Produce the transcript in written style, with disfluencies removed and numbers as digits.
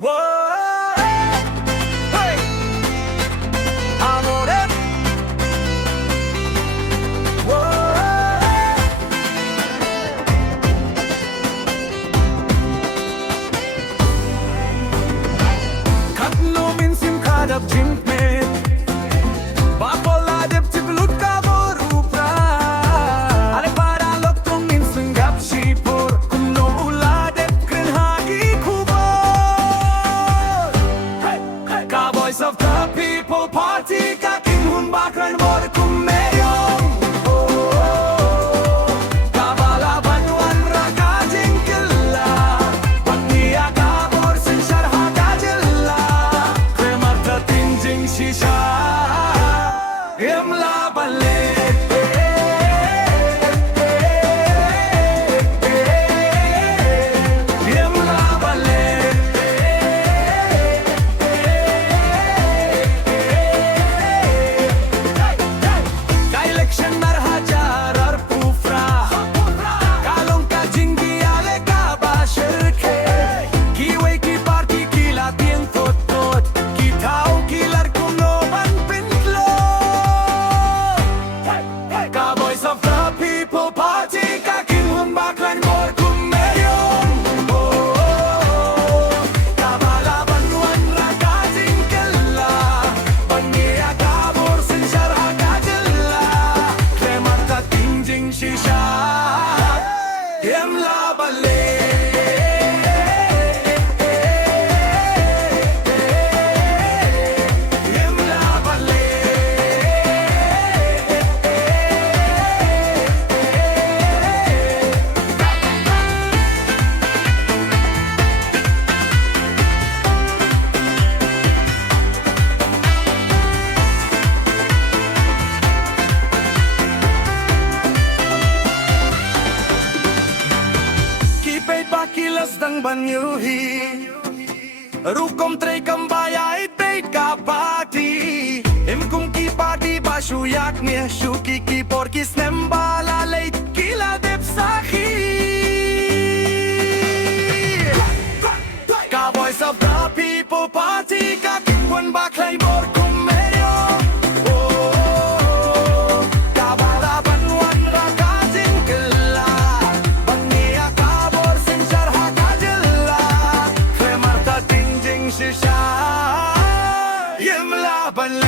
Whoa, hey, amore. Whoa, katno min sim kadap jink में बापोला देव चिपलुट का बोरू prah अरे पारा लोग तुम इन संगप शीपोर कुनो उला देव कृन्हागी खुबोर Cowboys of the people party का किंग हुन बाकरन bore कुमेयों Kabala banwan raka jinkilla Pagniya ka borsin sharha ka jilla Kremarta tinjing shisha Imla balle Imla balle Ka election narhajar ar pufra Kalong ka jingi ale kaba shirke Kiwei ki party kila tieng tot tot Ki thao kilar kuno ban pintlo Cowboys of the people party ka kinhun baklan mor kumeyon Kabala banwan raka jinkella Bangiya ka borsin sharha ka jilla Kremarta tingjing shisha Himla balle Himla balle Kipay pakilas ng banyuhi Rukom trey kambaya itay kapati Imkum ki party bashuyak niya shuki ki porkis nembala late kila dep sakhi Cowboys of the people party kakikwan baklay mor kumeryo Kabala banwan raka jinkilla Bangiya ka borsin sharha ka jilla Kremarta tingjing shisha Yimla balle